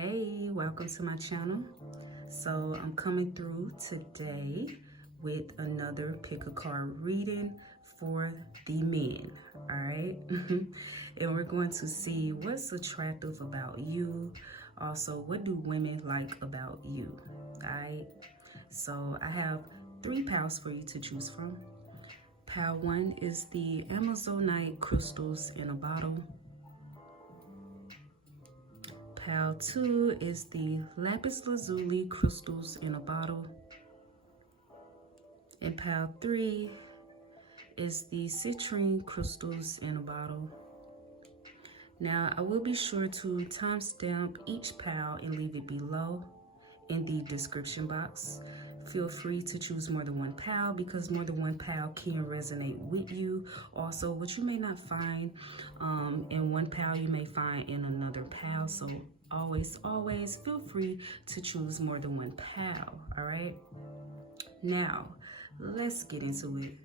Hey, welcome to my channel. So I'm coming through today with another pick a card reading for the men. All right. And we're going to see what's attractive about you. Also, what do women like about you? All right. So I have 3 piles for you to choose from. Pile 1 is the Amazonite crystals in a bottle. Pile 2 is the Lapis Lazuli crystals in a bottle. And pile 3 is the Citrine crystals in a bottle. Now, I will be sure to timestamp each pile and leave it below in the description box. Feel free to choose more than one pile because more than one pile can resonate with you. Also, what you may not find in one pile, you may find in another pile. So always feel free to choose more than one pile, all right? Now, let's get into it.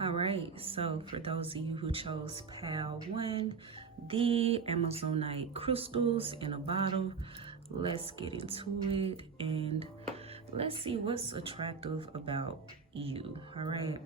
All right, so for those of you who chose pile 1, the Amazonite crystals in a bottle, let's get into it and let's see what's attractive about you. All right.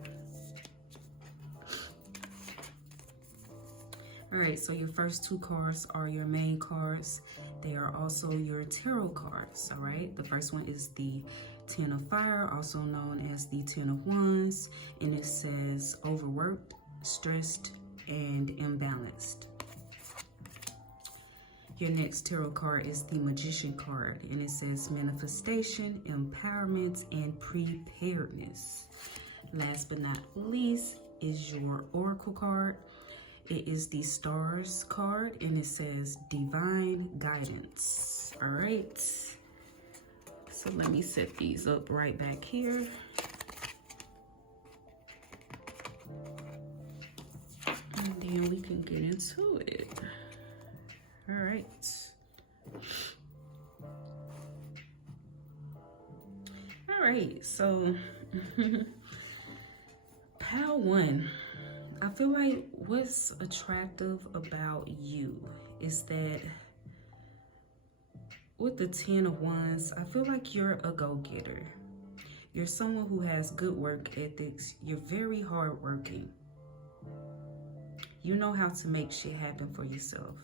All right, so your first 2 cards are your main cards. They are also your tarot cards, all right? The first one is the 10 of Fire, also known as the 10 of Wands, and it says overworked, stressed, and imbalanced. Your next tarot card is the Magician card, and it says manifestation, empowerment, and preparedness. Last but not least is your Oracle card. It is the Stars card, and it says divine guidance. All right. So let me set these up right back here. And then we can get into it. All right. All right, so pile 1. I feel like what's attractive about you is that with the 10 of Wands, I feel like you're a go-getter. You're someone who has good work ethics. You're very hardworking. You know how to make shit happen for yourself.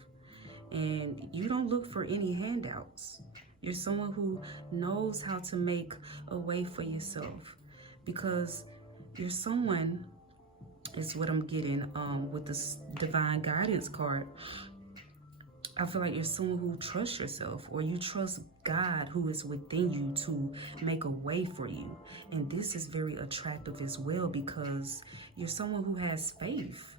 And you don't look for any handouts. You're someone who knows how to make a way for yourself because you're someone, is what I'm getting with this divine guidance card. I feel like you're someone who trusts yourself, or you trust God who is within you to make a way for you. And this is very attractive as well because you're someone who has faith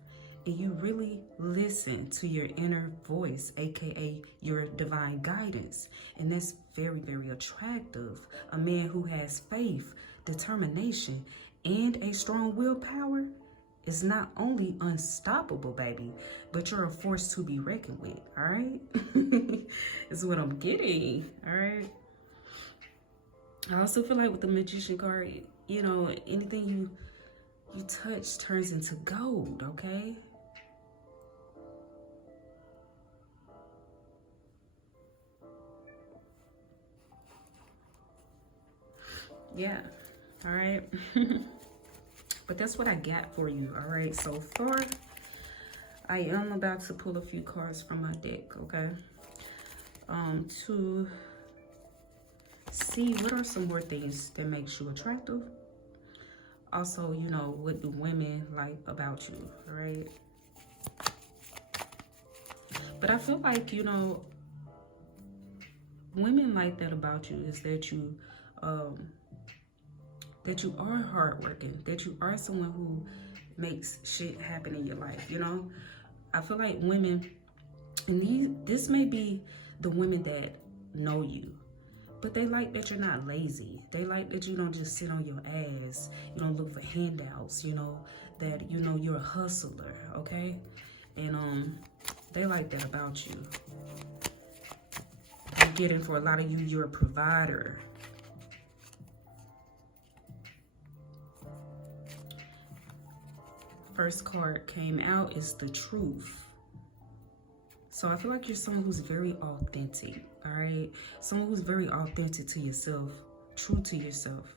and you really listen to your inner voice, aka your divine guidance. And that's very, very attractive. A man who has faith, determination, and a strong willpower is not only unstoppable, baby, but you're a force to be reckoned with, all right? Is what I'm getting, all right? I also feel like with the Magician card, you know, anything you touch turns into gold, okay? Yeah, all right? But that's what I got for you, all right? So far, I am about to pull a few cards from my deck, okay? To see what are some more things that makes you attractive. Also, you know, what do women like about you, all right? But I feel like, you know, women like that about you is that you are hardworking, that you are someone who makes shit happen in your life, you know? I feel like women, and this may be the women that know you, but they like that you're not lazy. They like that you don't just sit on your ass. You don't look for handouts, you know, that, you know, you're a hustler, okay? And they like that about you. I'm getting for a lot of you, you're a provider. first card came out is the truth. So I feel like you're someone who's very authentic, all right? Someone who's very authentic to yourself, true to yourself.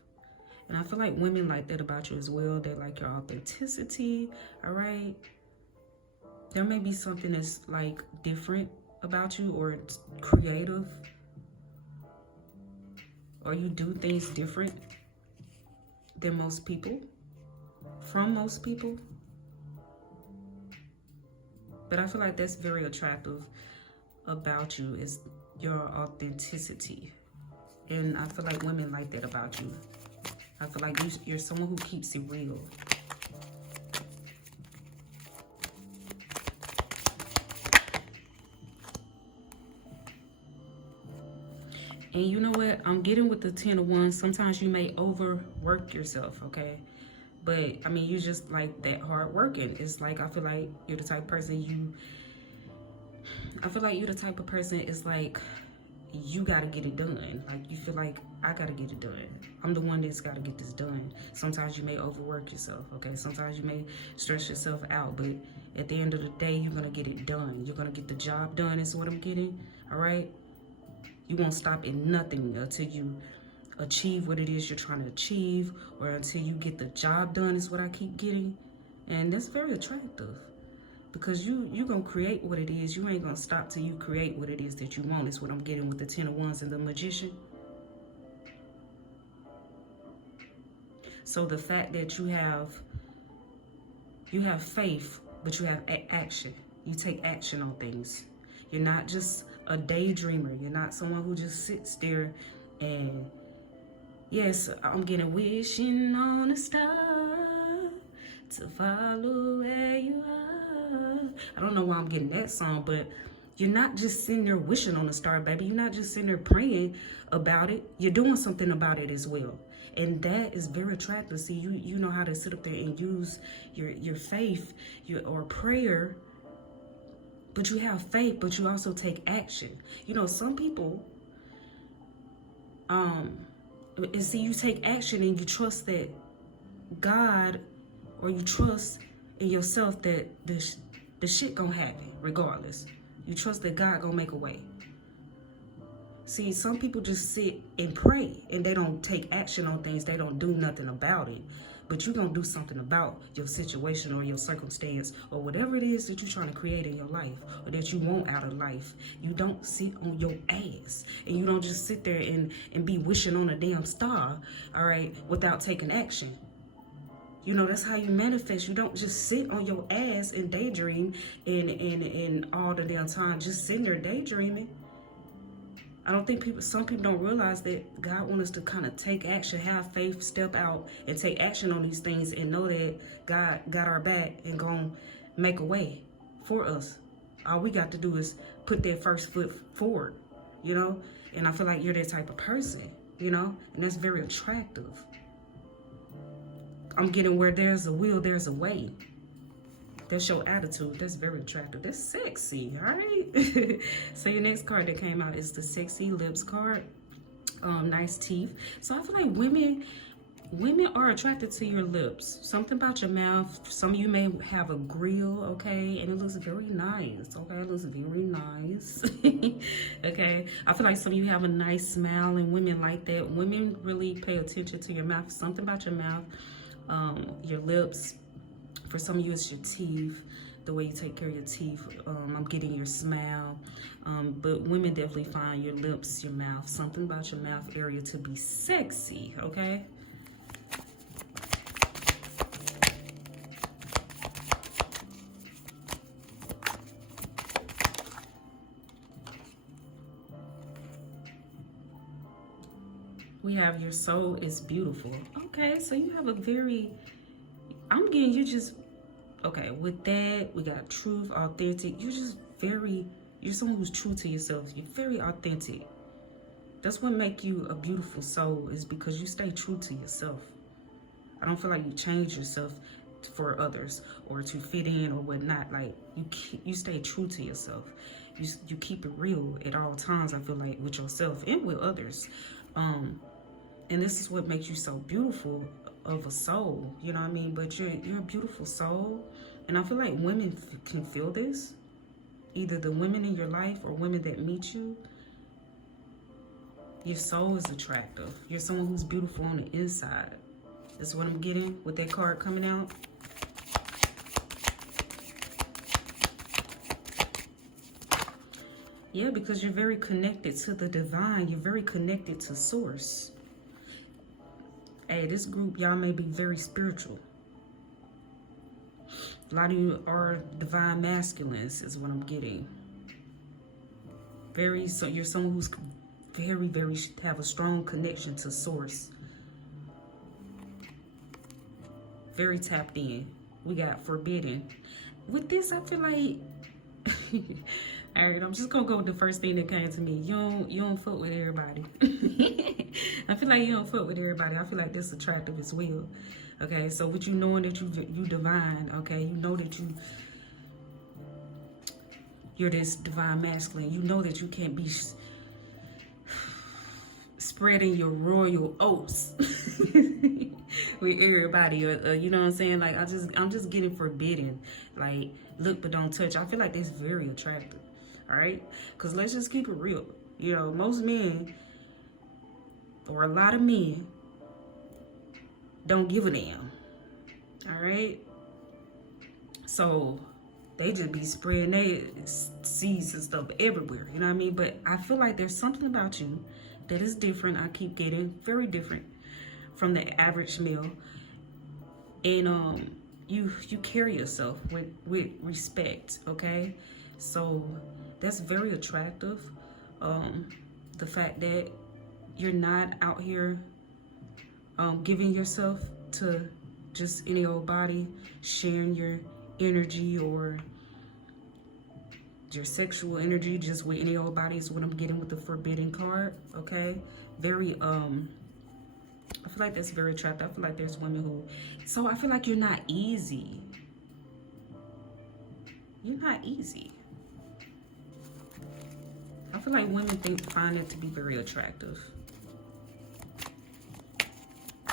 And I feel like women like that about you as well. They like your authenticity, all right? There may be something that's like different about you or creative, or you do things different than most people, from most people. But I feel like that's very attractive about you, is your authenticity. And I feel like women like that about you. I feel like you're someone who keeps it real. And you know what? I'm getting with the 10 of Wands. Sometimes you may overwork yourself, okay? But, I mean, you just like that hard working. It's like, I feel like you're the type of person it's like, you got to get it done. Like, you feel like, I got to get it done. I'm the one that's got to get this done. Sometimes you may overwork yourself, okay? Sometimes you may stress yourself out. But at the end of the day, you're going to get it done. You're going to get the job done is what I'm getting, all right? You won't stop at nothing until you achieve what it is you're trying to achieve, or until you get the job done is what I keep getting. And that's very attractive, because you're gonna create what it is. You ain't gonna stop till you create what it is that you want, is what I'm getting with the 10 of Wands and the Magician. So the fact that you have faith, but you have action. You take action on things. You're not just a daydreamer. You're not someone who just sits there and, yes, I'm getting wishing on a star to follow where you are. I don't know why I'm getting that song, but you're not just sitting there wishing on a star, baby. You're not just sitting there praying about it. You're doing something about it as well. And that is very attractive. See, you know how to sit up there and use your faith, or prayer. But you have faith, but you also take action. You know, some people, and see, you take action and you trust that God, or you trust in yourself that the shit gonna happen regardless. You trust that God gonna make a way. See, some people just sit and pray and they don't take action on things. They don't do nothing about it. But you're going to do something about your situation or your circumstance or whatever it is that you're trying to create in your life or that you want out of life. You don't sit on your ass, and you don't just sit there and be wishing on a damn star, all right, without taking action. You know, that's how you manifest. You don't just sit on your ass and daydream and all the damn time just sitting there daydreaming. I don't think some people don't realize that God wants us to kind of take action, have faith, step out and take action on these things and know that God got our back and gonna make a way for us. All we got to do is put that first foot forward, you know? And I feel like you're that type of person, you know? And that's very attractive. I'm getting where there's a will, there's a way. That's your attitude. That's very attractive. That's sexy, all right? So your next card that came out is the Sexy Lips card. Nice teeth. So I feel like women are attracted to your lips. Something about your mouth. Some of you may have a grill, okay? And it looks very nice, okay? It looks very nice, okay? I feel like some of you have a nice smile, and women like that. Women really pay attention to your mouth. Something about your mouth, your lips. For some of you, it's your teeth, the way you take care of your teeth. I'm getting your smile. But women definitely find your lips, your mouth, something about your mouth area to be sexy, okay? We have your soul is beautiful. Okay, so you have a very... I'm getting you just, okay, with that, we got truth, authentic. You're someone who's true to yourself. You're very authentic. That's what makes you a beautiful soul, is because you stay true to yourself. I don't feel like you change yourself for others or to fit in or whatnot. Like, you stay true to yourself. You keep it real at all times, I feel like, with yourself and with others. And this is what makes you so beautiful. of a soul, you know what I mean? But you're a beautiful soul, and I feel like women can feel this. Either the women in your life or women that meet you. Your soul is attractive. You're someone who's beautiful on the inside. That's what I'm getting with that card coming out. Yeah, because you're very connected to the divine. You're very connected to source. Hey, this group, y'all may be very spiritual. A lot of you are divine masculines is what I'm getting. So you're someone who's very, have a strong connection to source. Very tapped in. We got forbidden. With this, I feel like, all right, I'm just gonna go with the first thing that came to me. You don't fuck with everybody. I feel like you don't fuck with everybody. I feel like this attractive as well. Okay, so with you knowing that you divine, okay, you know that you're this divine masculine. You know that you can't be spreading your royal oats with everybody, you know what I'm saying? Like I'm just getting forbidden. Like look but don't touch. I feel like that's very attractive. All right, because let's just keep it real. You know, most men or a lot of men don't give a damn. All right, so they just be spreading their seeds and stuff everywhere. You know what I mean? But I feel like there's something about you that is different. I keep getting very different from the average male, and you carry yourself with respect. Okay, so that's very attractive. The fact that you're not out here giving yourself to just any old body, sharing your energy or your sexual energy just with any old body is what I'm getting with the forbidden card. Okay, very I feel like that's very attractive. I feel like there's women who, so I feel like you're not easy. You're not easy. I feel like women find it to be very attractive.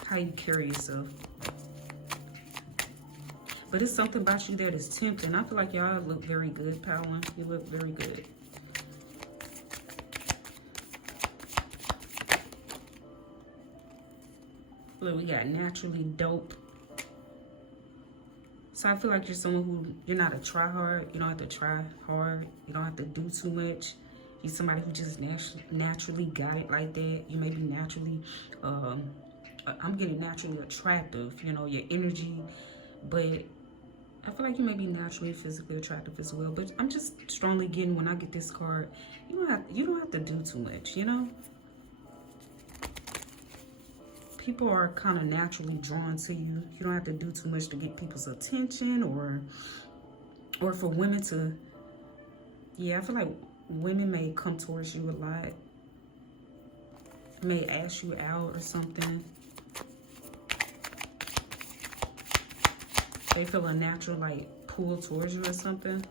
How you carry yourself. But it's something about you that is tempting. I feel like y'all look very good, Power. You look very good. Look, we got naturally dope. So I feel like you're someone who, you're not a try hard. You don't have to try hard. You don't have to do too much. You're somebody who just naturally got it like that. You may be naturally, I'm getting naturally attractive, you know, your energy. But I feel like you may be naturally physically attractive as well. But I'm just strongly getting, when I get this card, you don't have to do too much, you know? People are kind of naturally drawn to you. You don't have to do too much to get people's attention or for women to, yeah, I feel like women may come towards you a lot. May ask you out or something. They feel a natural like pull towards you or something.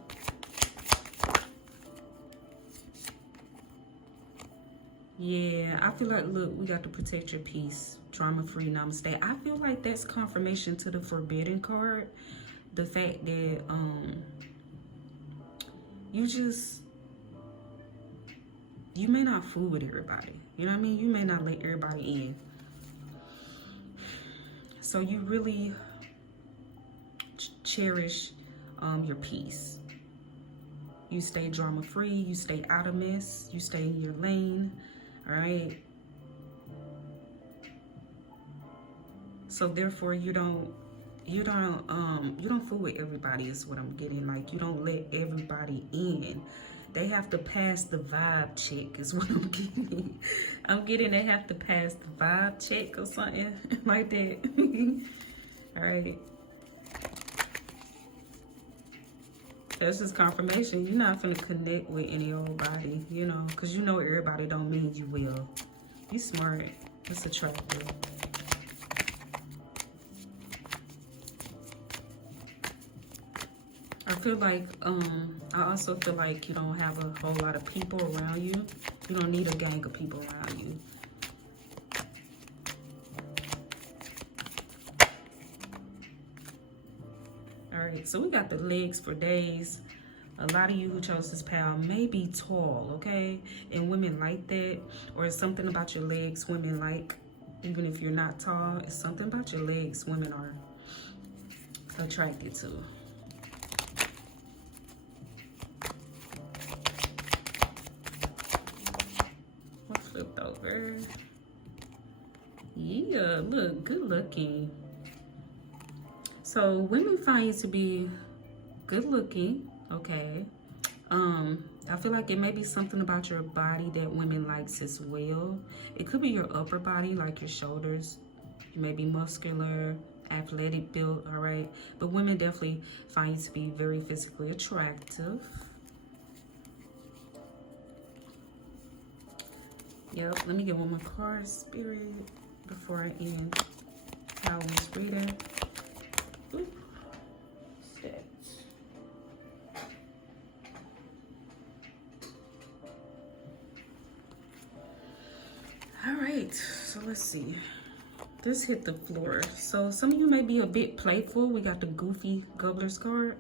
Yeah, I feel like, look, we got to protect your peace. Drama-free, namaste. I feel like that's confirmation to the forbidden card. The fact that you may not fool with everybody. You know what I mean? You may not let everybody in. So you really cherish your peace. You stay drama-free. You stay out of mess. You stay in your lane. All right. So therefore, you don't fool with everybody is what I'm getting. Like, you don't let everybody in. They have to pass the vibe check is what I'm getting. I'm getting they have to pass the vibe check or something like that. All right. That's just confirmation. You're not gonna connect with any old body, you know, because you know everybody don't mean you will. You smart. That's attractive. I feel like, I also feel like you don't have a whole lot of people around you. You don't need a gang of people around you. right, so we got the legs for days. A lot of you who chose this pal may be tall, okay? And women like that, or it's something about your legs women like. Even if you're not tall, it's something about your legs women are attracted to. I flipped over. Yeah, look, good looking. So women find you to be good looking, okay? I feel like it may be something about your body that women likes as well. It could be your upper body, like your shoulders. You may be muscular, athletic built, all right? But women definitely find you to be very physically attractive. Yep, let me get one more card, Spirit, before I end Howard's reading. Oop. Set. All right, so let's see. This hit the floor. So some of you may be a bit playful. We got the goofy gobbler's card.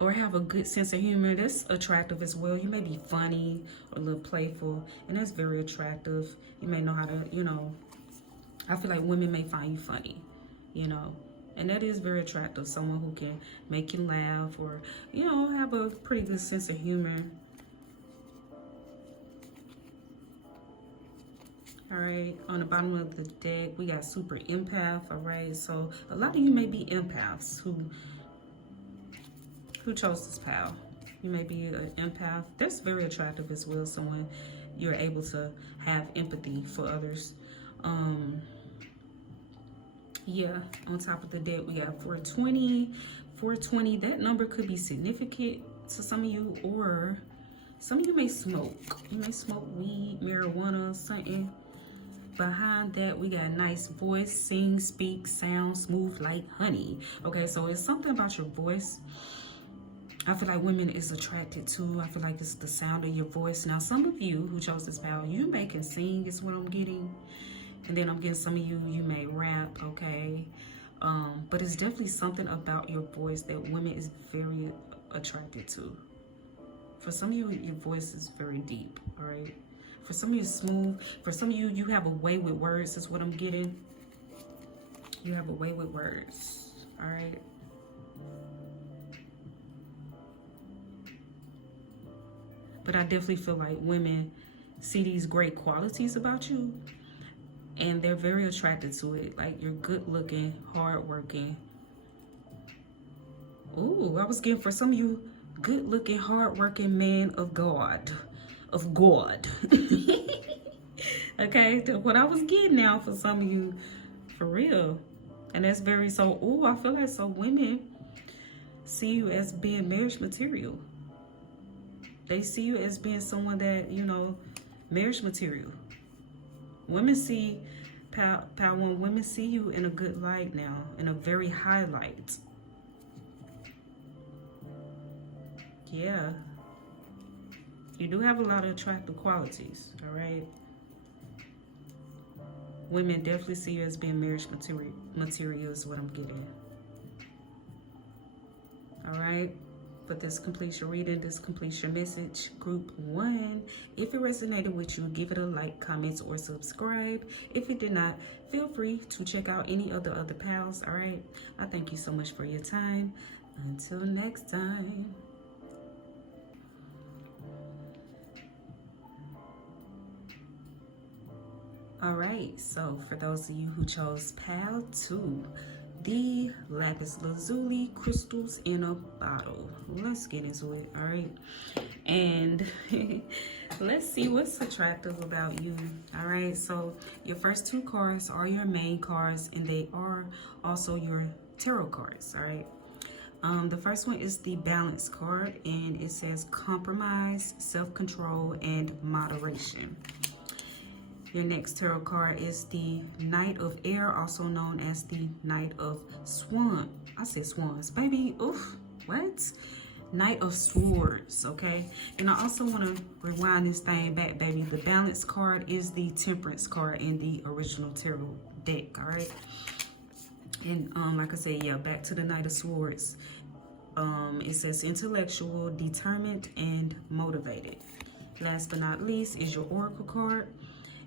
Or have a good sense of humor. That's attractive as well. You may be funny or a little playful, and that's very attractive. You may know how to, you know, I feel like women may find you funny, you know, and that is very attractive. Someone who can make you laugh or, you know, have a pretty good sense of humor. All right, on the bottom of the deck, we got super empath. All right, so a lot of you may be empaths who chose this pal. You may be an empath. That's very attractive as well. Someone you're able to have empathy for others. Yeah, on top of the deck, we got 420. 420, that number could be significant to some of you, or some of you may smoke. You may smoke weed, marijuana, something. Behind that, we got a nice voice, sing, speak, sound, smooth like honey. Okay, so it's something about your voice. I feel like women is attracted to. I feel like it's the sound of your voice. Now, some of you who chose this pal, you may can sing is what I'm getting. And then I'm getting some of you, you may rap, okay? But it's definitely something about your voice that women is very attracted to. For some of you, your voice is very deep, all right? For some of you, it's smooth. For some of you, you have a way with words is what I'm getting. You have a way with words, all right? But I definitely feel like women see these great qualities about you and they're very attracted to it. Like, you're good looking, hard working. Ooh, I was getting for some of you, good looking, hard working man of God. Of God. Okay, that's what I was getting now for some of you, for real. And that's very so, ooh, I feel like some women see you as being marriage material. They see you as being someone that, you know, marriage material. Women see, pal one, women see you in a good light now, in a very high light. Yeah. You do have a lot of attractive qualities, all right? Women definitely see you as being marriage material is what I'm getting. All right? But this completes your reading. This completes your message. Group 1. If it resonated with you, give it a like, comment, or subscribe. If it did not, feel free to check out any of the other pals, all right? I thank you so much for your time. Until next time. All right, so for those of you who chose pal 2, the Lapis Lazuli crystals in a bottle. Let's get into it, all right? And let's see what's attractive about you, all right? So your first 2 cards are your main cards, and they are also your tarot cards, all right? The first one is the balance card, and it says compromise, self-control, and moderation. Your next tarot card is the Knight of Air, also known as the Knight of Swan. I said swans, baby. Oof, what? Knight of Swords, okay? And I also want to rewind this thing back, baby. The balance card is the Temperance card in the original tarot deck, all right? And like I said, yeah, back to the Knight of Swords. It says intellectual, determined, and motivated. Last but not least is your Oracle card.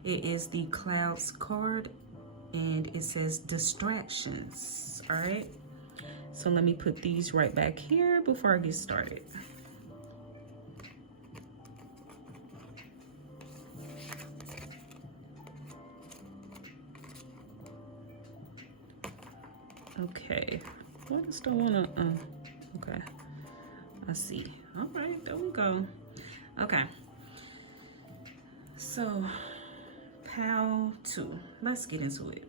It is the Clouds card, and it says distractions. All right. So let me put these right back here before I get started. Okay. I just don't want to, okay. I see. All right, there we go. Okay. So, pile 2. Let's get into it.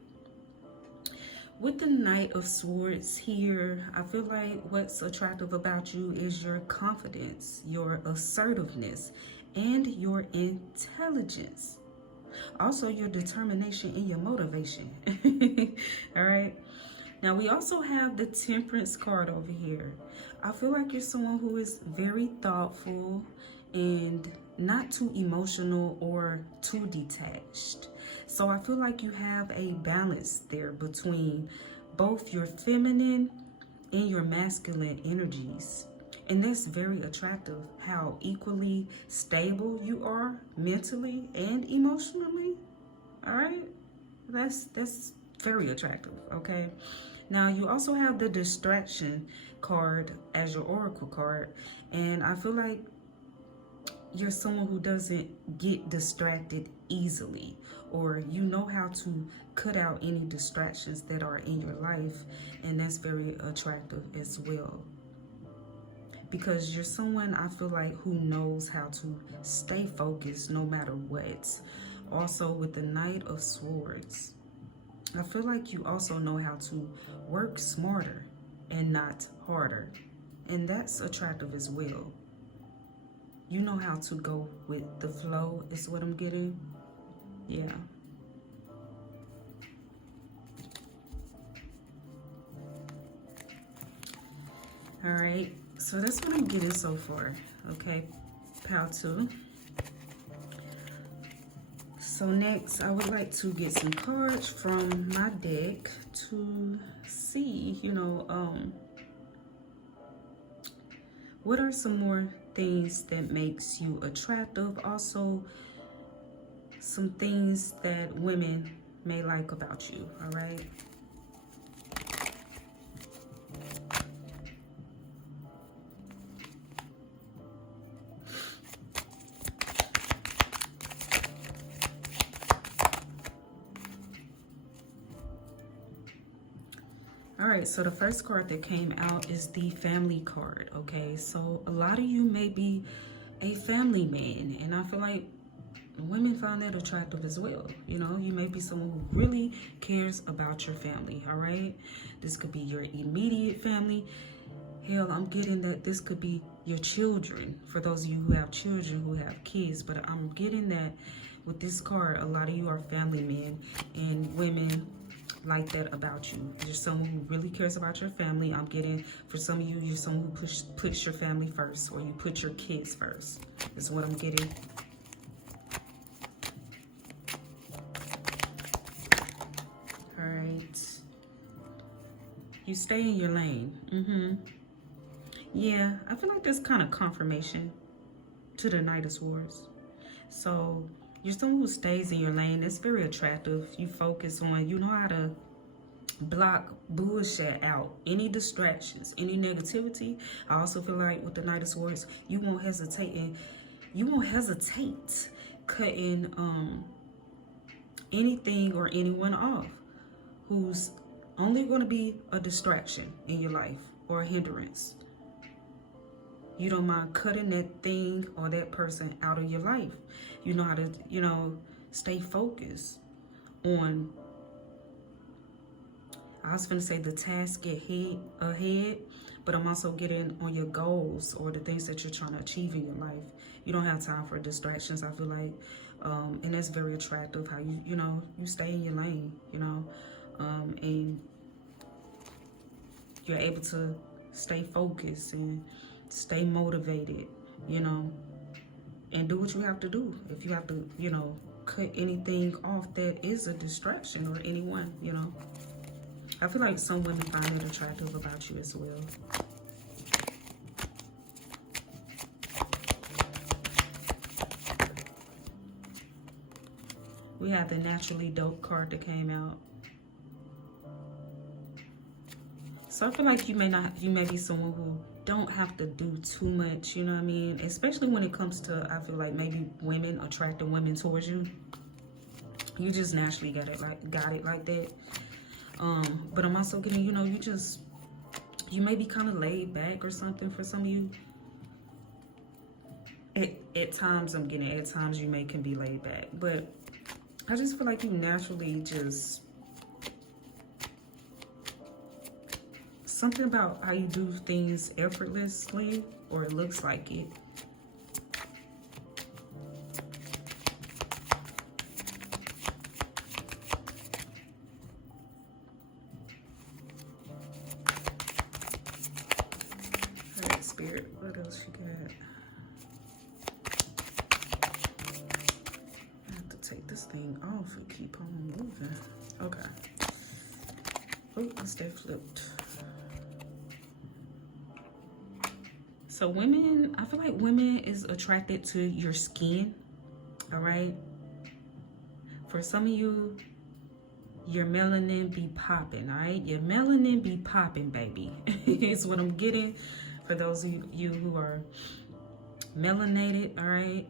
With the Knight of Swords here, I feel like what's attractive about you is your confidence, your assertiveness, and your intelligence. Also, your determination and your motivation. All right. Now, we also have the Temperance card over here. I feel like you're someone who is very thoughtful and not too emotional or too detached. So I feel like you have a balance there between both your feminine and your masculine energies. And that's very attractive, how equally stable you are mentally and emotionally. All right? That's very attractive, okay? Now, you also have the Distraction card as your Oracle card. And I feel like you're someone who doesn't get distracted easily, or you know how to cut out any distractions that are in your life, and that's very attractive as well, because you're someone, I feel like, who knows how to stay focused no matter what. Also, with the Knight of Swords, I feel like you also know how to work smarter and not harder, and that's attractive as well. You know how to go with the flow is what I'm getting. Yeah. All right. So that's what I'm getting so far. Okay. Pile 2. So next, I would like to get some cards from my deck to see, what are some more things that makes you attractive. Also, some things that women may like about you, all right? All right, so the first card that came out is the Family card, okay? So a lot of you may be a family man, and I feel like women find that attractive as well. You know, you may be someone who really cares about your family, all right? This could be your immediate family. Hell, I'm getting that this could be your children, for those of you who have children, who have kids, but I'm getting that with this card, a lot of you are family men, and women like that about you. You're someone who really cares about your family. I'm getting, for some of you, you're someone who puts your family first, or you put your kids first, is what I'm getting. All right. You stay in your lane. Yeah, I feel like that's kind of confirmation to the Knight of Swords. So you're someone who stays in your lane. That's very attractive. You focus on, you know how to block bullshit out, any distractions, any negativity. I also feel like with the Knight of Swords, you won't hesitate cutting anything or anyone off who's only going to be a distraction in your life or a hindrance. You don't mind cutting that thing or that person out of your life. You know how to, stay focused on, I was going to say the task ahead, but I'm also getting on your goals or the things that you're trying to achieve in your life. You don't have time for distractions, I feel like. And that's very attractive, how you stay in your lane, and you're able to stay focused and stay motivated, and do what you have to do. If you have to, cut anything off that is a distraction, or anyone, I feel like some women find it attractive about you as well. We have the Naturally Dope card that came out. So I feel like you may be someone who don't have to do too much, you know what I mean? Especially when it comes to, I feel like maybe women, attracting women towards you. You just naturally got it like that. But I'm also getting, you know, you may be kind of laid back or something for some of you. At times you can be laid back, but I just feel like you naturally just, something about how you do things effortlessly, or it looks like it. All right, Spirit, what else you got? I have to take this thing off and keep on moving. Okay. Oh, I stay flipped. So women, I feel like women is attracted to your skin, all right? For some of you, your melanin be popping, all right? Your melanin be popping, baby. It's what I'm getting for those of you who are melanated, all right?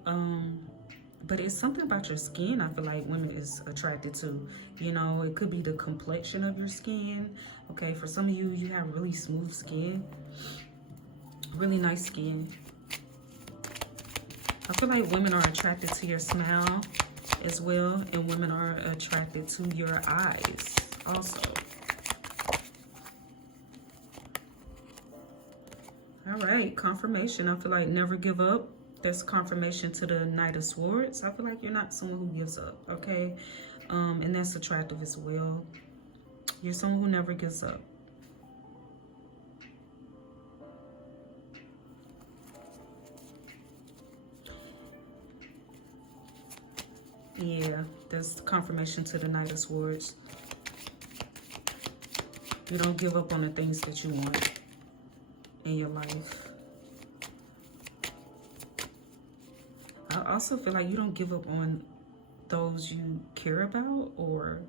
But it's something about your skin I feel like women is attracted to. You know, it could be the complexion of your skin. Okay, for some of you, you have really smooth skin. Really nice skin. I feel like women are attracted to your smile as well, and women are attracted to your eyes also. All right, confirmation. I feel like never give up. That's confirmation to the Knight of Swords. I feel like you're not someone who gives up, okay? And that's attractive as well. You're someone who never gives up. Yeah, that's confirmation to the Knight of Swords. You don't give up on the things that you want in your life. I also feel like you don't give up on those you care about, or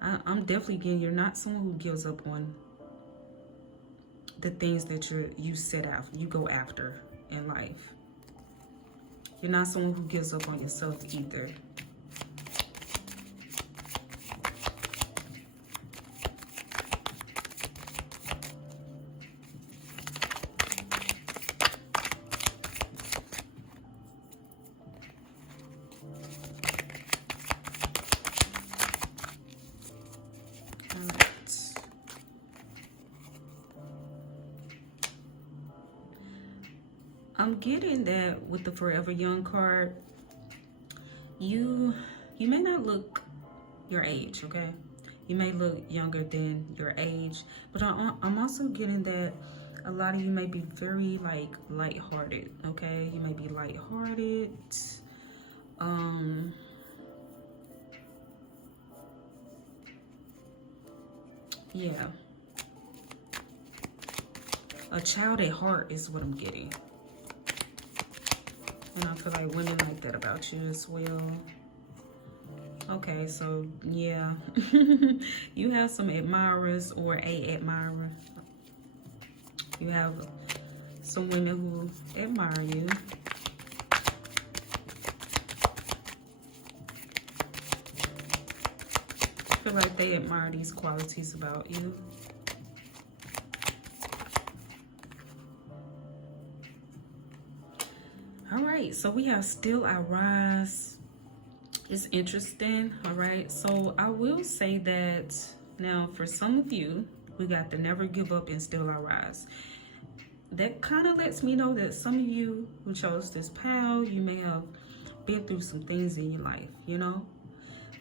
I'm definitely getting you're not someone who gives up on the things that you go after in life. You're not someone who gives up on yourself either. I'm getting that with the Forever Young card, you may not look your age, okay? You may look younger than your age, but I'm also getting that a lot of you may be very like lighthearted, okay? You may be lighthearted. Yeah. A child at heart is what I'm getting. And I feel like women like that about you as well. Okay, so yeah. You have some admirers or a admirer. You have some women who admire you. I feel like they admire these qualities about you. All right, so we have Still I Rise. It's interesting, all right? So I will say that now for some of you, we got the Never Give Up and Still I Rise. That kind of lets me know that some of you who chose this pile, you may have been through some things in your life, you know?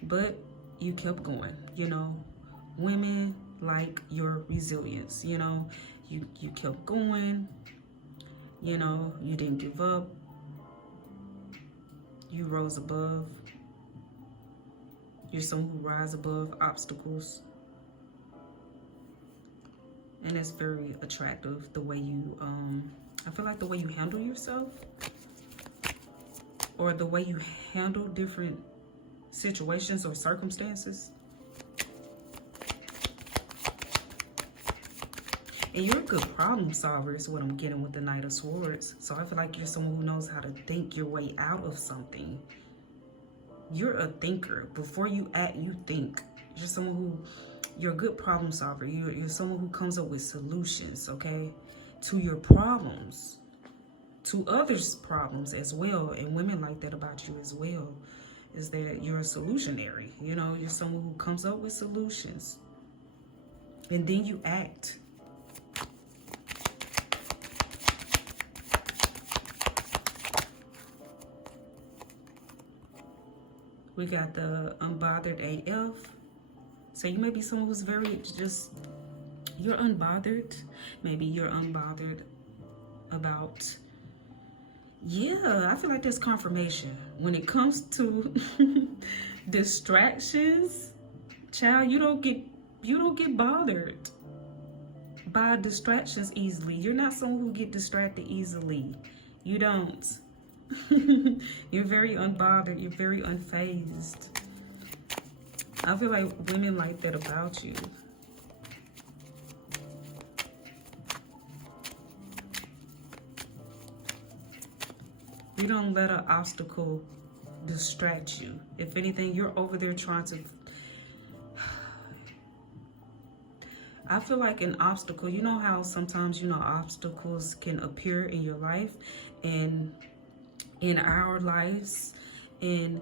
But you kept going, you know? Women like your resilience, you know? You kept going, you know? You didn't give up. You rose above. You're someone who rises above obstacles. And it's very attractive, the way you, I feel like the way you handle yourself, or the way you handle different situations or circumstances. And you're a good problem solver is what I'm getting with the Knight of Swords. So I feel like you're someone who knows how to think your way out of something. You're a thinker. Before you act, you think. You're someone who, you're a good problem solver. You're someone who comes up with solutions, okay, to your problems, to others' problems as well. And women like that about you as well, is that you're a solutionary. You know, you're someone who comes up with solutions. And then you act. We got the unbothered AF. So you may be someone who's very just, you're unbothered. Maybe you're unbothered about, yeah, I feel like there's confirmation. When it comes to distractions, child, you don't get bothered by distractions easily. You're not someone who get distracted easily. You don't. You're very unbothered. You're very unfazed. I feel like women like that about you. You don't let an obstacle distract you. If anything, you're over there trying to... I feel like an obstacle, you know how sometimes, you know, obstacles can appear in your life and in our lives, and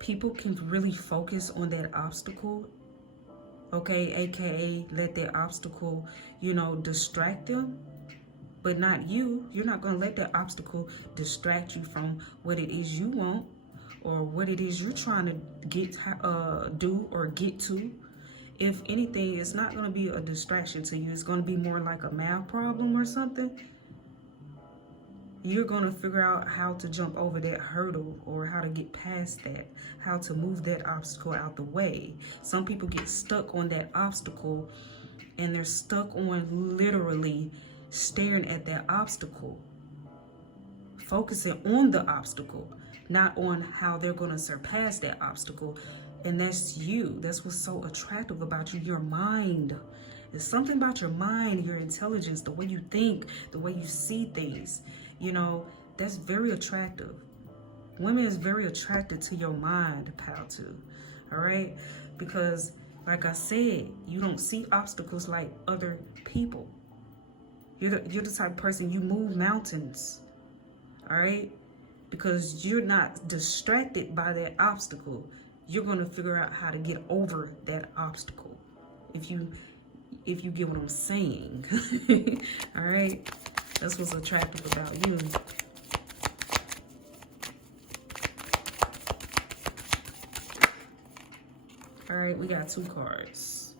people can really focus on that obstacle, okay, aka let that obstacle, you know, distract them, but not you. You're not going to let that obstacle distract you from what it is you want or what it is you're trying to get do or get to. If anything, it's not going to be a distraction to you. It's going to be more like a math problem or something. You're going to figure out how to jump over that hurdle, or how to get past that, how to move that obstacle out the way. Some people get stuck on that obstacle, and they're stuck on literally staring at that obstacle, focusing on the obstacle, not on how they're going to surpass that obstacle. And that's you. That's what's so attractive about you, your mind. There's something about your mind, your intelligence, the way you think, the way you see things. You know, that's very attractive. Women is very attracted to your mind, pal, too. All right? Because, like I said, you don't see obstacles like other people. You're the type of person, you move mountains. All right? Because you're not distracted by that obstacle. You're going to figure out how to get over that obstacle. If you get what I'm saying. All right? That's what's attractive about you. All right, we got 2 cards.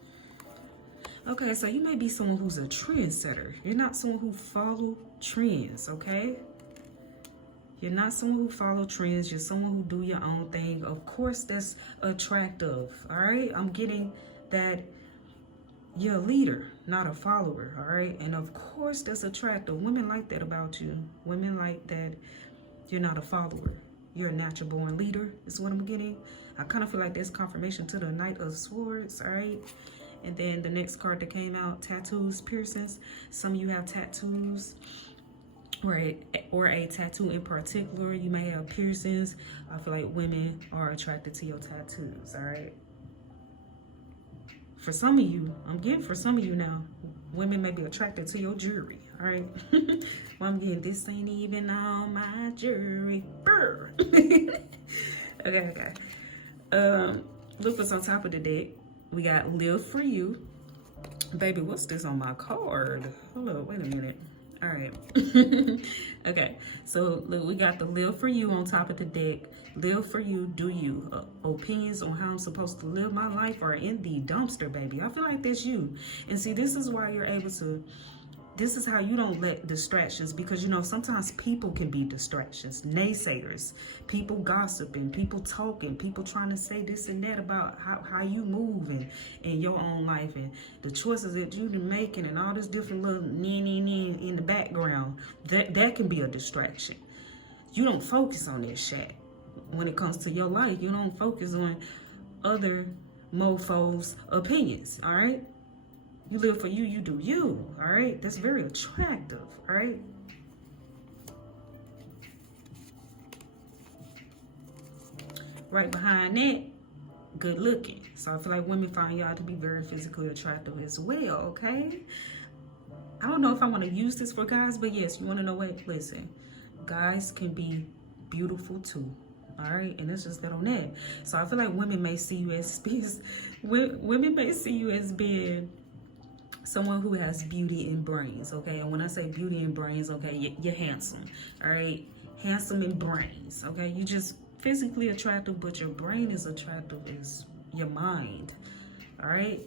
Okay, so you may be someone who's a trendsetter. You're not someone who follow trends, okay? You're not someone who follow trends. You're someone who do your own thing. Of course, that's attractive, all right? I'm getting that you're a leader, not a follower, all right? And of course, that's attractive. Women like that about you. Women like that you're not a follower. You're a natural born leader, is what I'm getting. I kind of feel like that's confirmation to the Knight of Swords, all right? And then the next card that came out, tattoos, piercings. Some of you have tattoos, or a tattoo in particular. You may have piercings. I feel like women are attracted to your tattoos, all right? For some of you, I'm getting for some of you now, women may be attracted to your jewelry, all right? Well, I'm getting, this ain't even all my jewelry. Okay. Look what's on top of the deck. We got Live For You. Baby, what's this on my card? Hold up, wait a minute. All right. Okay, so look, we got the Live For You on top of the deck. Live for you, do you. Opinions on how I'm supposed to live my life are in the dumpster, baby. I feel like that's you. And see, this is why you're able to This is how you don't let distractions, because you know sometimes people can be distractions, naysayers, people gossiping, people talking, people trying to say this and that about how you move in your own life and the choices that you've been making and all this different little in the background. That can be a distraction. You don't focus on that shit when it comes to your life. You don't focus on other mofos' opinions, all right? You live for you, you do you, all right? That's very attractive, all right? Right behind that, good looking. So I feel like women find y'all to be very physically attractive as well, okay? I don't know if I want to use this for guys, but yes, you want to know what? Listen, guys can be beautiful too. All right, and it's just that on that. So I feel like women may see you as women may see you as being someone who has beauty and brains, okay? And when I say beauty and brains, okay, you're handsome, all right? Handsome and brains, okay? You just physically attractive, but your brain is attractive, is your mind, all right?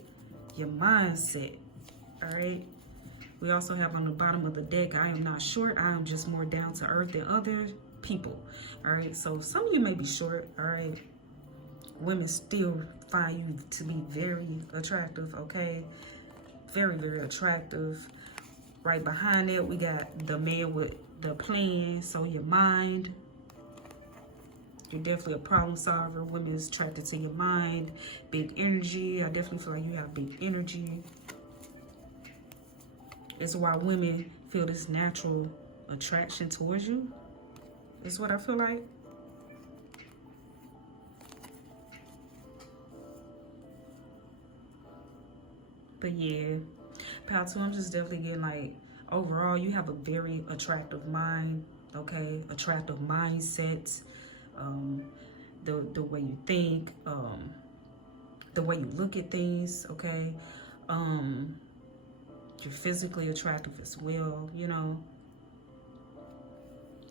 Your mindset, all right? We also have on the bottom of the deck, I am not short, I am just more down to earth than other people, all right? So some of you may be short, all right? Women still find you to be very attractive, okay? Very, very attractive. Right behind it, we got the man with the plan. So your mind, you're definitely a problem solver. Women is attracted to your mind. Big energy. I definitely feel like you have big energy. It's why women feel this natural attraction towards you. It's what I feel like. But yeah, pile 2, I'm just definitely getting like, overall, you have a very attractive mind, okay? Attractive mindset, the way you think, the way you look at things, okay? You're physically attractive as well, you know?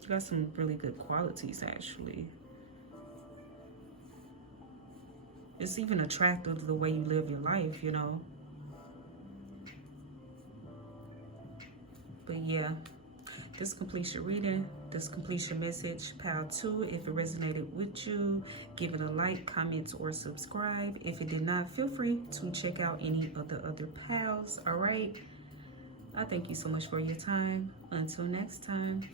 You got some really good qualities, actually. It's even attractive the way you live your life, you know? But yeah, this completes your reading. This completes your message. Pile 2, if it resonated with you, give it a like, comment, or subscribe. If it did not, feel free to check out any of the other piles, all right? I thank you so much for your time. Until next time.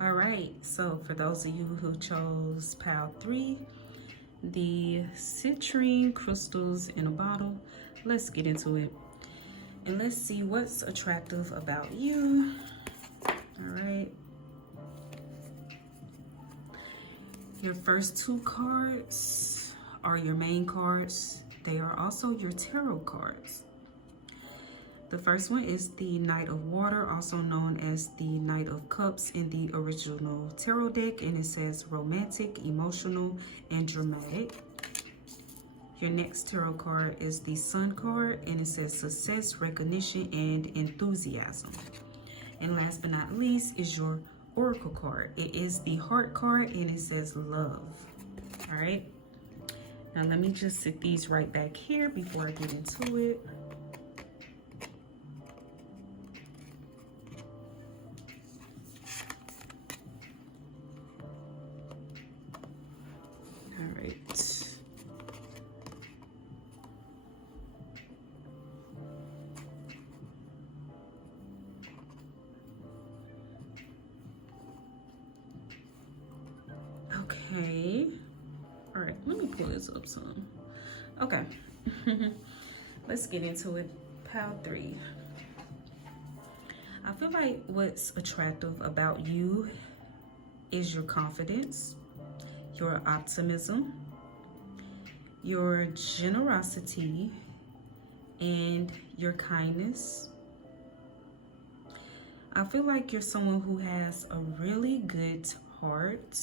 All right, so for those of you who chose pile 3, the citrine crystals in a bottle, let's get into it. And let's see what's attractive about you. All right. Your first 2 cards are your main cards. They are also your tarot cards. The first one is the Knight of Water, also known as the Knight of Cups in the original tarot deck, and it says romantic, emotional, and dramatic. Your next tarot card is the Sun card, and it says success, recognition, and enthusiasm. And last but not least is your Oracle card. It is the Heart card, and it says love. All right. Now let me just sit these right back here before I get into it. Okay. All right, let me pull this up some. Okay. Let's get into it. Pile 3. I feel like what's attractive about you is your confidence, your optimism, your generosity, and your kindness. I feel like you're someone who has a really good heart,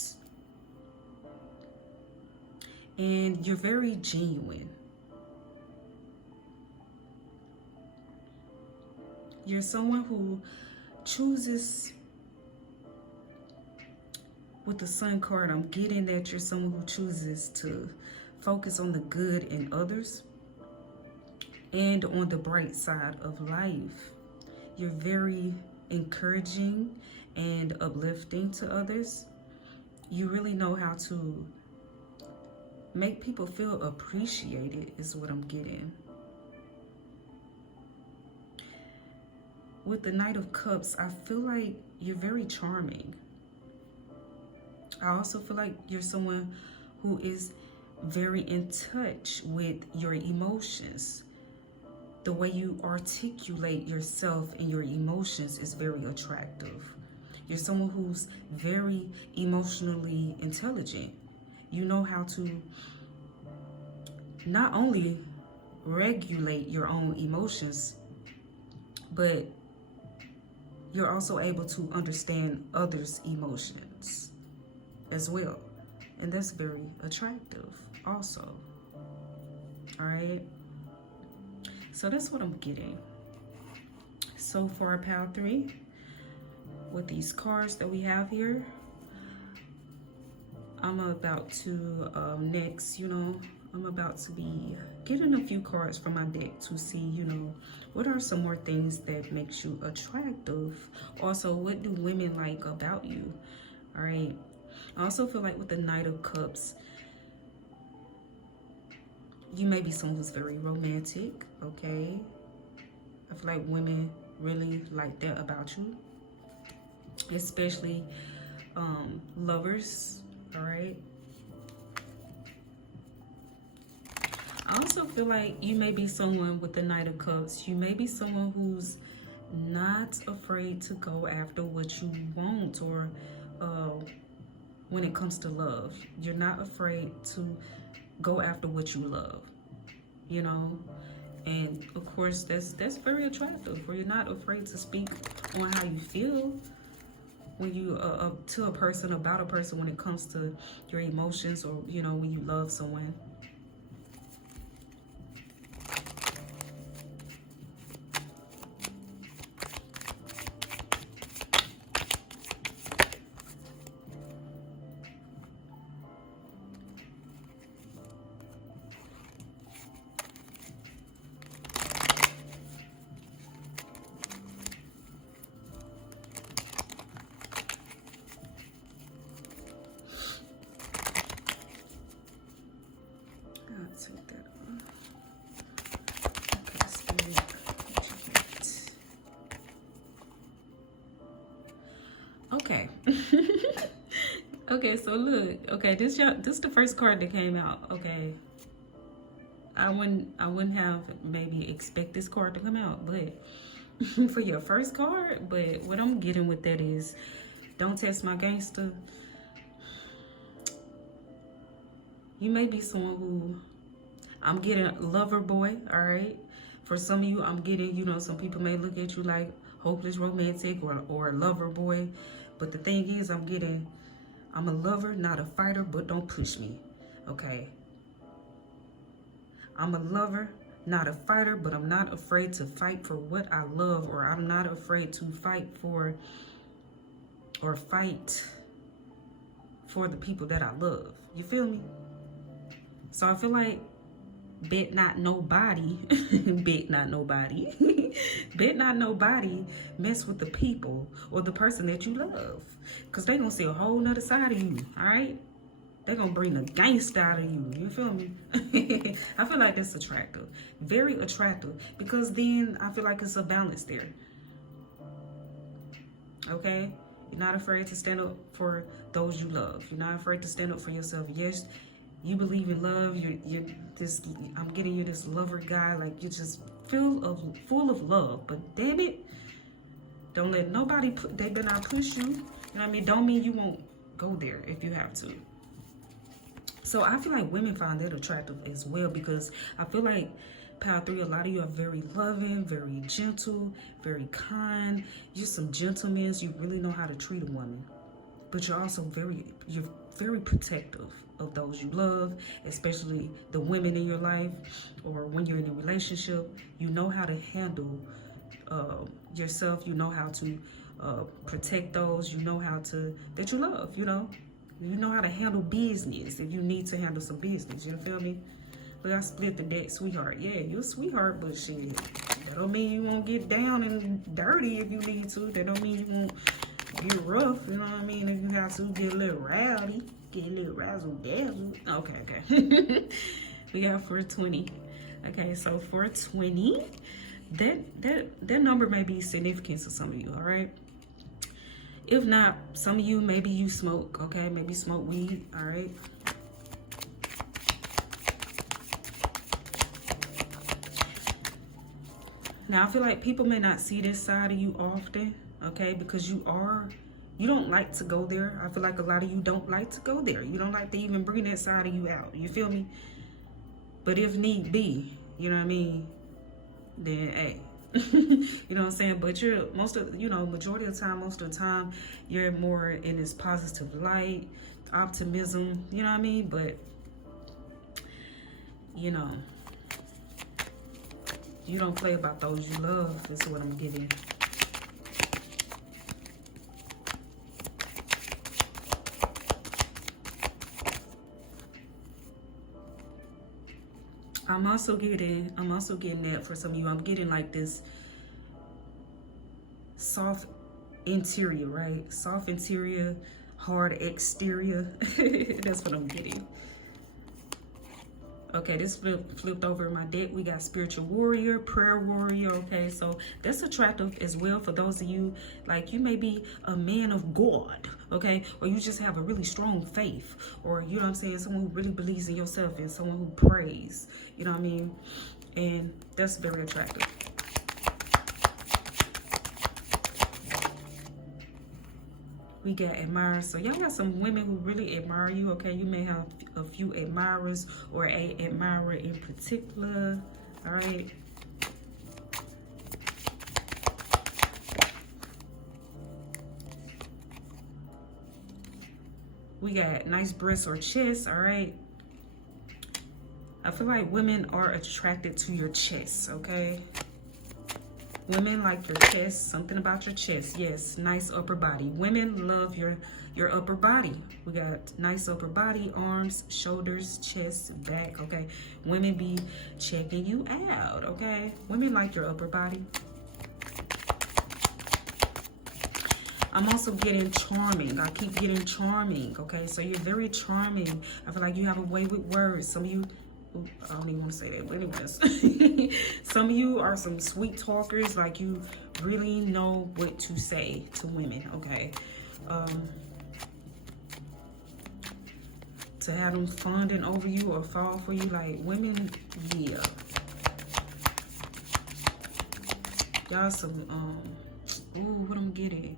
and you're very genuine. You're someone who chooses With the Sun card, I'm getting that you're someone who chooses to focus on the good in others and on the bright side of life. You're very encouraging and uplifting to others. You really know how to make people feel appreciated is what I'm getting. With the Knight of Cups, I feel like you're very charming. I also feel like you're someone who is very in touch with your emotions. The way you articulate yourself and your emotions is very attractive. You're someone who's very emotionally intelligent. You know how to not only regulate your own emotions, but you're also able to understand others' emotions as well. And that's very attractive also. All right. So that's what I'm getting. So for our pile 3, with these cards that we have here, I'm about to next, I'm about to be getting a few cards from my deck to see, what are some more things that makes you attractive. Also, what do women like about you? All right. I also feel like with the Knight of Cups, you may be someone who's very romantic, okay? I feel like women really like that about you, especially lovers, all right? I also feel like you may be someone with the Knight of Cups. You may be someone who's not afraid to go after what you want, or when it comes to love. You're not afraid to go after what you love, and of course that's very attractive, where you're not afraid to speak on how you feel when you to a person, about a person, when it comes to your emotions, or when you love someone. Take that off. Okay, Spirit, okay. Okay, so look, okay, this the first card that came out. Okay, I wouldn't have maybe expect this card to come out, but for your first card. But what I'm getting with that is, don't test my gangster. You may be someone who, I'm getting lover boy, all right? For some of you, I'm getting, some people may look at you like hopeless romantic or a lover boy. But the thing is, I'm a lover, not a fighter, but don't push me, okay? I'm a lover, not a fighter, but I'm not afraid to fight for what I love, or I'm not afraid to fight for the people that I love. You feel me? So I feel like, bet not nobody mess with the people or the person that you love, because they gonna see a whole nother side of you. All right, they're gonna bring the gangster out of you. You feel me? I feel like that's attractive, very attractive, because then I feel like it's a balance there. Okay, you're not afraid to stand up for those you love. You're not afraid to stand up for yourself. Yes, you believe in love. I'm getting you this lover guy, like you're just full of love. But damn it, don't let nobody they better not push you. You know what I mean? Don't mean you won't go there if you have to. So I feel like women find that attractive as well, because I feel like pile 3, a lot of you are very loving, very gentle, very kind. You're some gentlemen. You really know how to treat a woman, but you're also very protective of those you love, especially the women in your life, or when you're in a relationship. You know how to handle yourself. You know how to protect those that you love, You know how to handle business if you need to handle some business. You feel me? But I split the deck, sweetheart. Yeah, you're a sweetheart, but shit, that don't mean you won't get down and dirty if you need to. That don't mean you won't get rough. You know what I mean? If you have to get a little rowdy, get a little razzle dazzle. Okay. We got 420. Okay, so 420. That number may be significant to some of you. All right. If not, some of you, maybe you smoke. Okay, maybe smoke weed. All right. Now, I feel like people may not see this side of you often, okay, because you don't like to go there. I feel like a lot of you don't like to go there. You don't like to even bring that side of you out. You feel me? But if need be, you know what I mean, then, hey, you know what I'm saying? But you're majority of the time, most of the time, you're more in this positive light, optimism, you know what I mean? But, you know, you don't play about those you love. That's what I'm getting. I'm also getting that for some of you. I'm getting like this soft interior, right? Soft interior, hard exterior. That's what I'm getting. Okay, this flipped over my deck. We got spiritual warrior, prayer warrior. Okay, so that's attractive as well for those of you, like you may be a man of God, okay? Or you just have a really strong faith, or you know what I'm saying, someone who really believes in yourself and someone who prays, you know what I mean? And that's very attractive. We got admirers. So y'all got some women who really admire you, okay? You may have a few admirers or a admirer in particular, all right? We got nice breasts or chest, all right? I feel like women are attracted to your chest, okay? Women like your chest, something about your chest. Yes, nice upper body. Women love your upper body. We got nice upper body, arms, shoulders, chest, back, okay? Women be checking you out, okay? Women like your upper body. I'm also getting charming. I keep getting charming, okay? So you're very charming. I feel like you have a way with words. Some of you, I don't even want to say that, but anyways. Some of you are some sweet talkers, like you really know what to say to women, okay? To have them fawning over you or fall for you, like women, yeah. Y'all some, ooh, what I'm getting?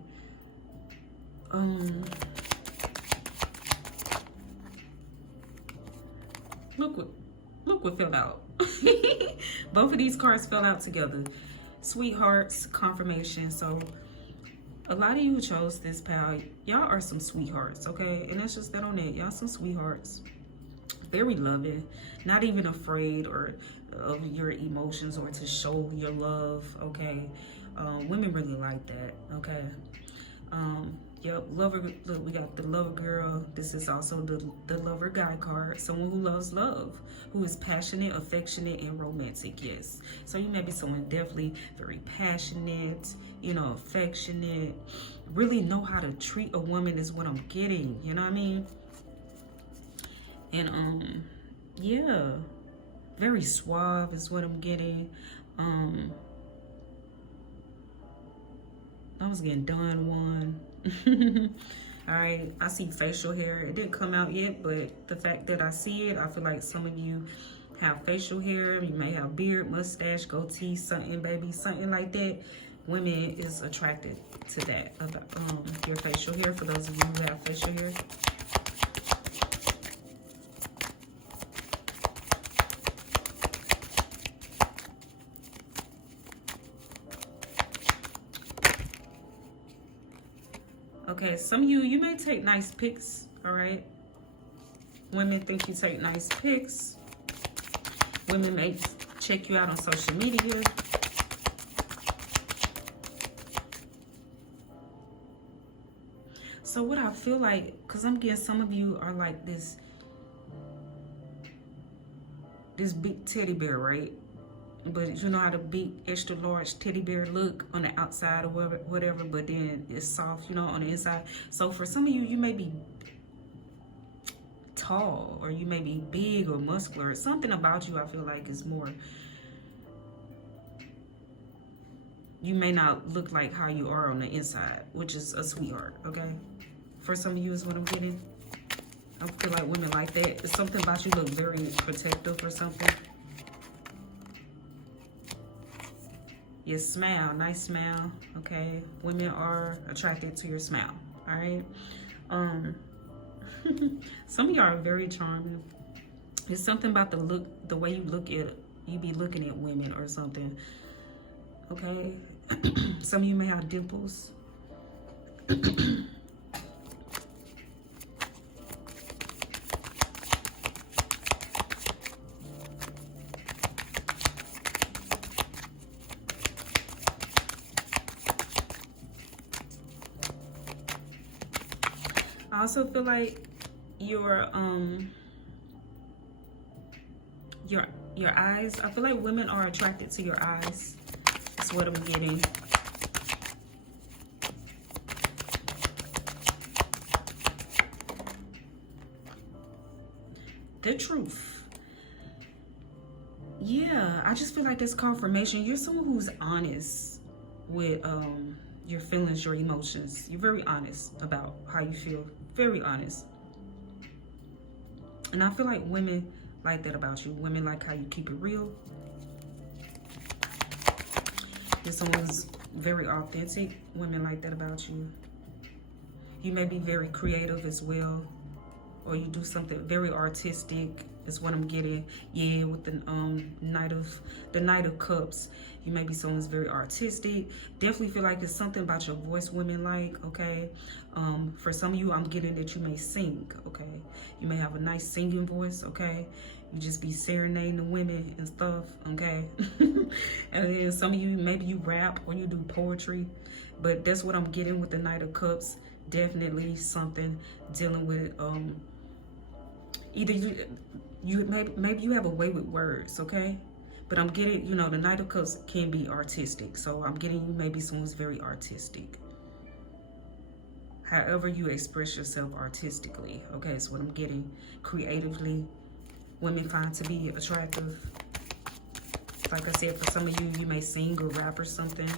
Look what fell out. Both of these cards fell out together. Sweethearts, confirmation. So a lot of you who chose this, pal, y'all are some sweethearts, okay? And that's just that on it. Y'all some sweethearts. Very loving. Not even afraid or of your emotions or to show your love, okay? Women really like that, okay? Yep, lover. Look, we got the lover girl. This is also the lover guy card. Someone who loves love, who is passionate, affectionate, and romantic. Yes. So you may be someone definitely very passionate, you know, affectionate. Really know how to treat a woman is what I'm getting. You know what I mean? And yeah, very suave is what I'm getting. I was getting done one. All right, I see facial hair. It didn't come out yet, but the fact that I see it, I feel like some of you have facial hair. You may have beard, mustache, goatee, something, baby, something like that. Women is attracted to that about your facial hair. For those of you who have facial hair. Okay, some of you may take nice pics, all right? Women think you take nice pics. Women may check you out on social media. So what I feel like, because I'm getting some of you are like this big teddy bear, right? But you know how the big extra large teddy bear look on the outside or whatever, but then it's soft, you know, on the inside. So for some of you, you may be tall, or you may be big or muscular. Something about you I feel like is more, you may not look like how you are on the inside, which is a sweetheart, okay? For some of you is what I'm getting. I feel like women like that. It's something about you look very protective or something. Your smile, nice smile, okay? Women are attracted to your smile, all right? Some of y'all are very charming. It's something about the look, the way you look at, you be looking at women or something, okay? Some of you may have dimples. I also feel like your eyes, I feel like women are attracted to your eyes. That's what I'm getting. The truth. Yeah, I just feel like this confirmation. You're someone who's honest with your feelings, your emotions. You're very honest about how you feel. Very honest. And I feel like women like that about you. Women like how you keep it real. You're someone who's very authentic. Women like that about you. You may be very creative as well, or you do something very artistic is what I'm getting. Yeah, with the Knight of Cups. You may be someone who's very artistic. Definitely feel like it's something about your voice women like, okay? For some of you, I'm getting that you may sing, okay? You may have a nice singing voice, okay? You just be serenading the women and stuff, okay? And then some of you, maybe you rap or you do poetry, but that's what I'm getting with the Knight of Cups. Definitely something dealing with either maybe you have a way with words, okay? But I'm getting, you know, the Knight of Cups can be artistic, so I'm getting you maybe someone's very artistic. However you express yourself artistically, okay, is what I'm getting. Creatively, women find to be attractive. Like I said, for some of you, you may sing or rap or something.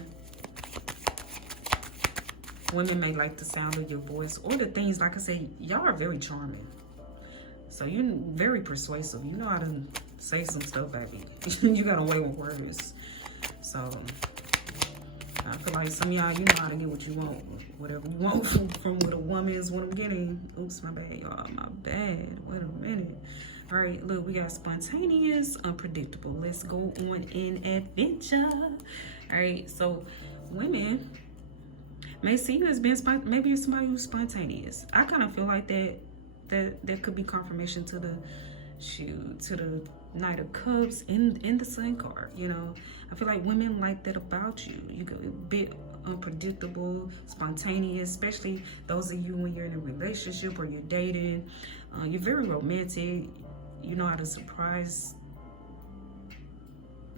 Women may like the sound of your voice or the things, like I said, y'all are very charming. So you're very persuasive. You know how to say some stuff, baby. You got a way with words. So I feel like some of y'all, you know how to get what you want. Whatever you want from what a woman is what I'm getting. Oops, my bad, y'all. My bad. Wait a minute. All right, look, we got spontaneous, unpredictable. Let's go on an adventure. All right, so women may see you as being maybe you're somebody who's spontaneous. I kind of feel like that could be confirmation to the Knight of Cups in the Sun card. You know, I feel like women like that about you. You go a bit unpredictable, spontaneous, especially those of you when you're in a relationship or you're dating. You're very romantic. You know how to surprise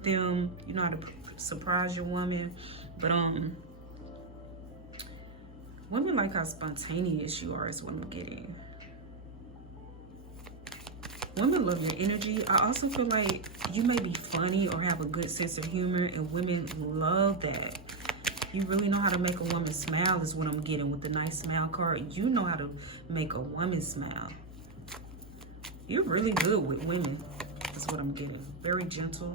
them. You know how to surprise your woman. But women like how spontaneous you are is what I'm getting. Women love your energy. I also feel like you may be funny or have a good sense of humor, and women love that. You really know how to make a woman smile is what I'm getting with the nice smile card. You know how to make a woman smile. You're really good with women. That's what I'm getting. Very gentle.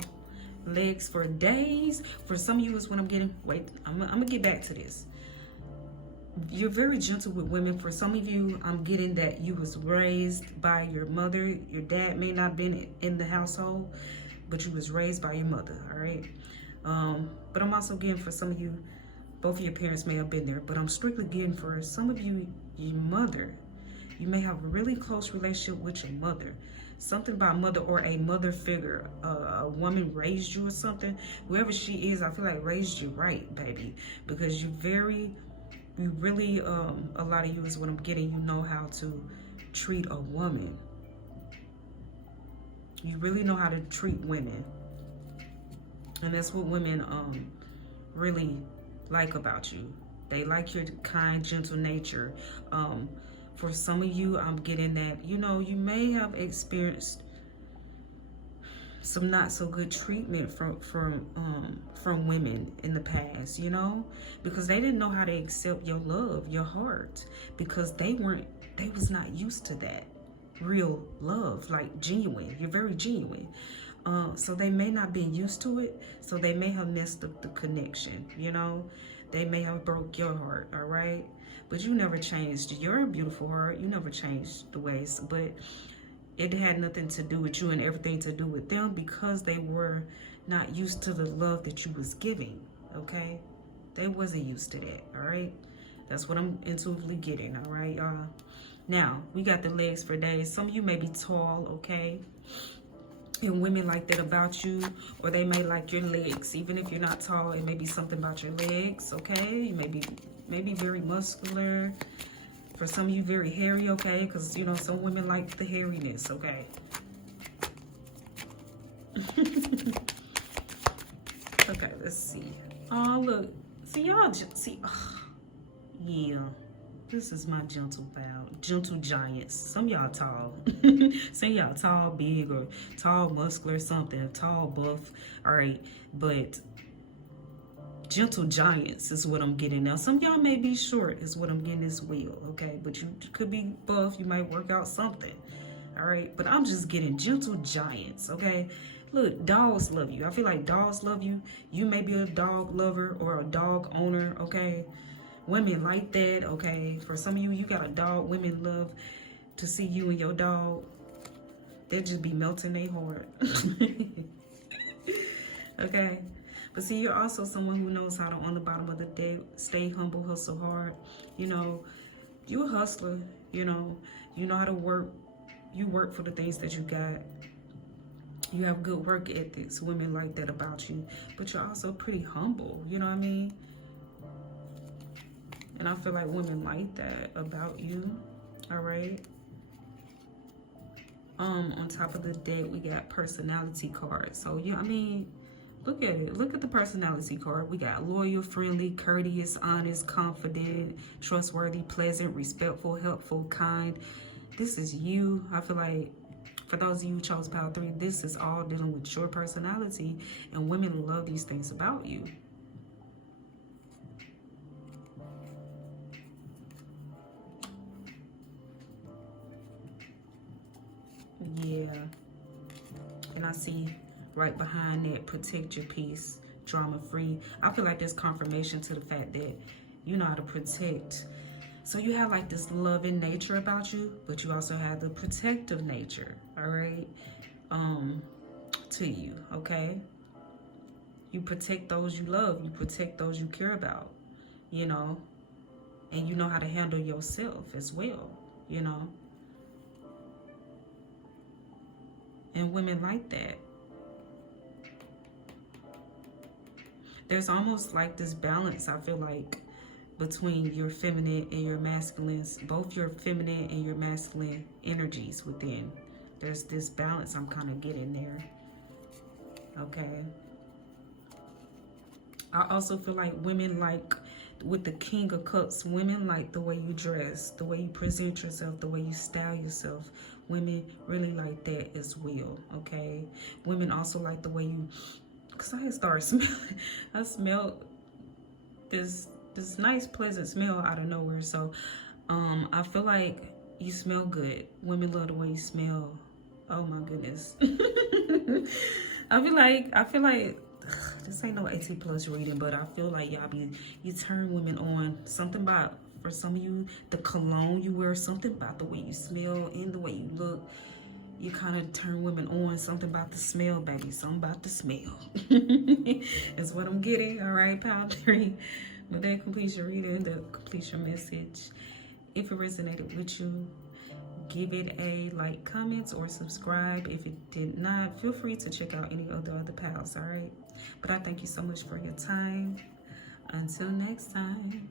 Legs for days. For some of you is what I'm getting. Wait, I'm gonna get back to this. You're very gentle with women. For some of you, I'm getting that you was raised by your mother. Your dad may not have been in the household, but you was raised by your mother, all right? But I'm also getting for some of you, both of your parents may have been there, but I'm strictly getting for some of you, your mother. You may have a really close relationship with your mother. Something about mother or a mother figure. A woman raised you or something. Whoever she is, I feel like raised you right, baby. Because you're very You really, a lot of you is what I'm getting, you know how to treat a woman. You really know how to treat women. And that's what women really like about you. They like your kind, gentle nature. For some of you, I'm getting that, you know, you may have experienced some not so good treatment from women in the past, you know, because they didn't know how to accept your love, your heart, because they was not used to that real love, like genuine. You're very genuine. So they may not be used to it, so they may have messed up the connection, you know. They may have broke your heart, all right? But you never changed your beautiful heart. You never changed the ways, but it had nothing to do with you and everything to do with them, because they were not used to the love that you was giving, okay? They wasn't used to that, all right? That's what I'm intuitively getting, all right, y'all? Now, we got the legs for days. Some of you may be tall, okay? And women like that about you, or they may like your legs. Even if you're not tall, it may be something about your legs, okay? You may be very muscular. For some of you, very hairy, okay? Because, you know, some women like the hairiness, okay? Okay, let's see. Oh, look. See, y'all just see. Oh, yeah. This is my gentle giants. Some y'all tall. Some y'all tall, big, or tall, muscular, something. Tall, buff. All right. But gentle giants is what I'm getting now. Some y'all may be short is what I'm getting as well. Okay. But you could be buff. You might work out something. All right. But I'm just getting gentle giants. Okay. Look, dogs love you. I feel like dogs love you. You may be a dog lover or a dog owner. Okay. Women like that, okay? For some of you, you got a dog. Women love to see you and your dog. They just be melting their heart. Okay? But see, you're also someone who knows how to, on the bottom of the day, stay humble, hustle hard. You know, you a hustler, you know. You know how to work. You work for the things that you got. You have good work ethics. Women like that about you. But you're also pretty humble, you know what I mean? And I feel like women like that about you, all right? On top of the deck, we got personality cards. So, yeah, I mean, look at it. Look at the personality card. We got loyal, friendly, courteous, honest, confident, trustworthy, pleasant, respectful, helpful, kind. This is you. I feel like for those of you who chose Pile 3, this is all dealing with your personality. And women love these things about you. Yeah. And I see right behind that, protect your peace, drama free. I feel like there's confirmation to the fact that you know how to protect. So you have like this loving nature about you, but you also have the protective nature, all right, to you, okay? You protect those you love. You protect those you care about, you know, and you know how to handle yourself as well, you know. And women like that. There's almost like this balance, I feel like, between your feminine and your masculine, both your feminine and your masculine energies within. There's this balance I'm kind of getting there. Okay. I also feel like women like, with the King of Cups, women like the way you dress, the way you present yourself, the way you style yourself. Women really like that as well, okay? Women also like the way you, because I started smelling, I smelled this nice, pleasant smell out of nowhere. So I feel like you smell good. Women love the way you smell. Oh my goodness. I feel like this ain't no 18 plus reading, but I feel like you turn women on. Something about, for some of you, the cologne you wear, something about the way you smell and the way you look, you kind of turn women on. Something about the smell, baby. Something about the smell. Is what I'm getting. All right, Pile 3. But that completes your reading. That completes your message. If it resonated with you, give it a like, comment, or subscribe. If it did not, feel free to check out any of the other piles, all right? But I thank you so much for your time. Until next time.